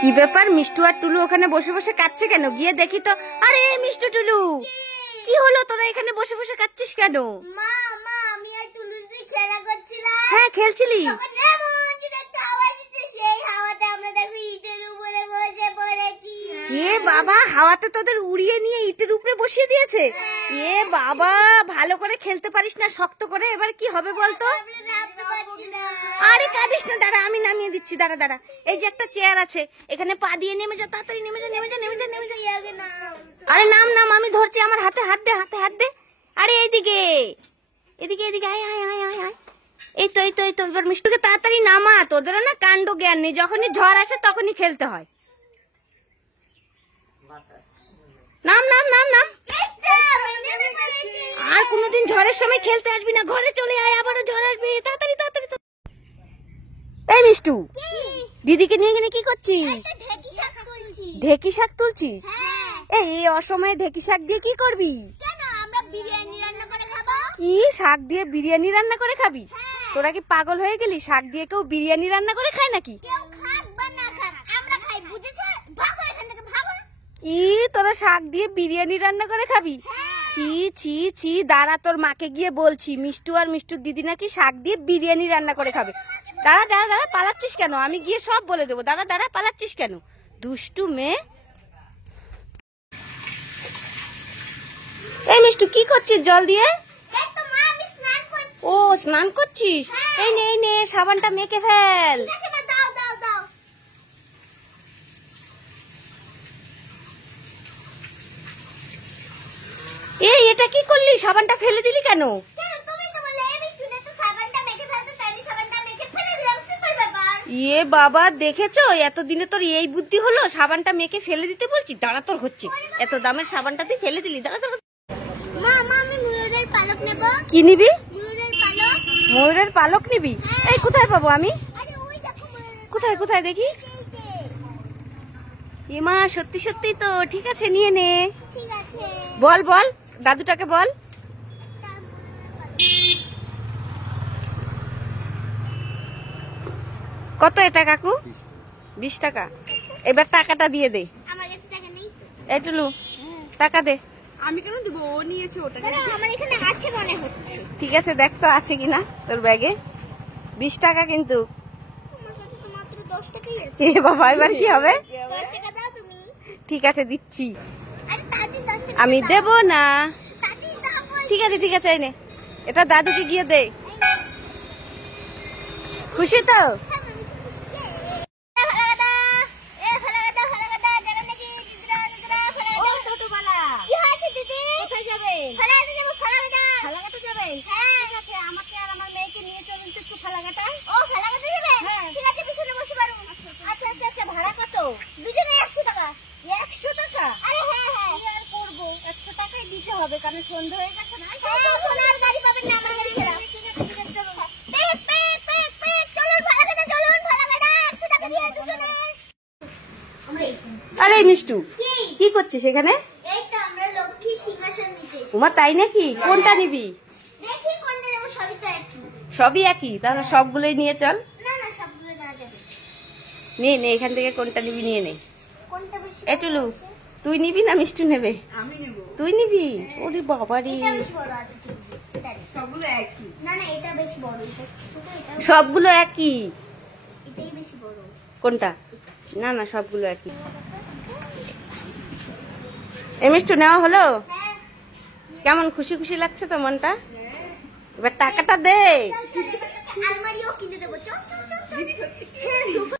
কি ব্যাপার, মিষ্টু আর টুলু ওখানে বসে বসে কাঁদছে কেন? গিয়ে দেখি তো। আরে মিষ্টু, টুলু, কি হলো? তোরা এখানে বসে বসে কাঁদছিস কেন? মা মা আমি আর টুলু দিয়ে খেলা করছিলাম। হ্যাঁ, খেলছিলি। তখন এমন একটা হাওয়া দিচ্ছে, সেই হাওয়াতে আমরা দেখো ইটের উপরে বসে পড়েছি। এ বাবা, হাওয়াতে তোদের উড়িয়ে নিয়ে ইটের উপরে বসিয়ে দিয়েছে। এ বাবা, ভালো করে খেলতে পারিস না, শক্ত করে। এবার কি হবে বলতো? আমরা নামতে পারছি না। আরে কাঁদিস না, দাঁড়া, আমি নামিয়ে দিচ্ছি। দাঁড়া দাঁড়া, এই যে একটা চেয়ার আছে, এখানে পা দিয়ে নেমে যা, তাড়াতাড়ি নেমে যা, নেমে যা, নেমে যা, নেমে যা। আরে নাম নাম, আমি ধরছি, আমার হাতে হাত দে, হাতে হাত দে। আরে এইদিকে এদিকে এদিকে, আয় আয় আয় আয় আয়। এই তো এই তো এই তো, এবার মিষ্টুকে তাড়াতাড়ি নামা। তোদেরও না কাণ্ড জ্ঞান নেই, যখনই ঝড় আসে তখনই খেলতে হয়। নাম নাম নাম নাম। আর কোনোদিন ঝড়ের সময় খেলতে আসবি না, ঘরে চলে আয়, আবারও ঝড় আসবে। তাড়াতাড়ি তাড়াতাড়ি। এই মিষ্টু, দিদিকে নিয়ে গেলে কি করছিস? ঢেকি শাক তুলছিস? এই অসময়ে ঢেকি শাক দিয়ে কি করবি? কি শাক দিয়ে বিরিয়ানি রান্না করে খাবি? তোরা কি পাগল হয়ে গেলি? শাক দিয়ে কেউ বিরিয়ানি রান্না করে খায় নাকি? কি তোরা শাক দিয়ে বিরিয়ানি রান্না করে খাবি? ছি ছি ছি, দাঁড়া, তোর মাকে গিয়ে বলছি। মিষ্টু আর মিষ্টুর দিদি নাকি শাক দিয়ে বিরিয়ানি রান্না করে খাবে। দাঁড়া দাঁড়া দাঁড়া, পালাচ্ছিস কেন? আমি গিয়ে সব বলে দেবো। দাঁড়া দাঁড়া, পালাচ্ছিস কেন? দুষ্টু মেয়ে। এই মিষ্টু, কি করছিস জল দিয়ে? ও, স্নান করছিস? এই নে এই নে, সাবানটা মেখে ফেল। এই এটা কি করলি? সাবানটা ফেলে দিলি কেন? ইয়ে বাবা, দেখেছো, এতদিনে তোর এই বুদ্ধি হলো? সাবানটা মেখে ফেলে দিতে বলছি। দাঁড়া, তোর হচ্ছে। এত দামের সাবানটা তুই ফেলে দিলি। দাঁড়া দাঁড়া। কি নিবি? ময়ূরের পালক নিবি? এই কোথায় পাবো আমি? কোথায় কোথায় দেখি? এমা, সত্যি সত্যি তো। ঠিক আছে, নিয়ে নে। বল বল, দাদুটাকে বল। কত এটা কাকু? 20 টাকা। এবার টাকাটা দিয়ে দে। এই টুলু, টাকা দে। আমি কেন দিব? ও নিয়েছে ওটা। আমার এখানে আছে মনে হচ্ছে। ঠিক আছে, দেখ তো আছে কিনা তোর ব্যাগে। 20 টাকা কিন্তু। আমার কাছে তো মাত্র 10 টাকাই আছে। এ বাবা, এবার কি হবে? 10 টাকা দাও তুমি। ঠিক আছে, দিচ্ছি। আরে দাদি 10 টাকা আমি দেব না। দাদি দাও বল। ঠিক আছে ঠিক আছে, এই নে, এটা দাদুকে গিয়ে দে। খুশি তো? দিতে হবে, কারণ সন্ধ্যা হয়ে গেছে না। আরে মিষ্টু, কি করছিস এখানে? উমা, তাই নাকি? কোনটা নিবি? সবই একই, তাহলে সবগুলোই নিয়ে চল। নে নে, এখান থেকে কোনটা নিবি নিয়ে নে। এটুলু, তুই নিবি না মিষ্টু নেবে? আমি নেব। তুই নিবি? ওরে বাবারি, সবগুলো একই। সবগুলো একই। কোনটা? না না, সবগুলো একই। এ মিষ্টু, নেওয়া হলো? কেমন খুশি খুশি লাগছে তো মনটা? এবার টাকাটা দে। আলমারিও কিনে দেবো। চল চল চল।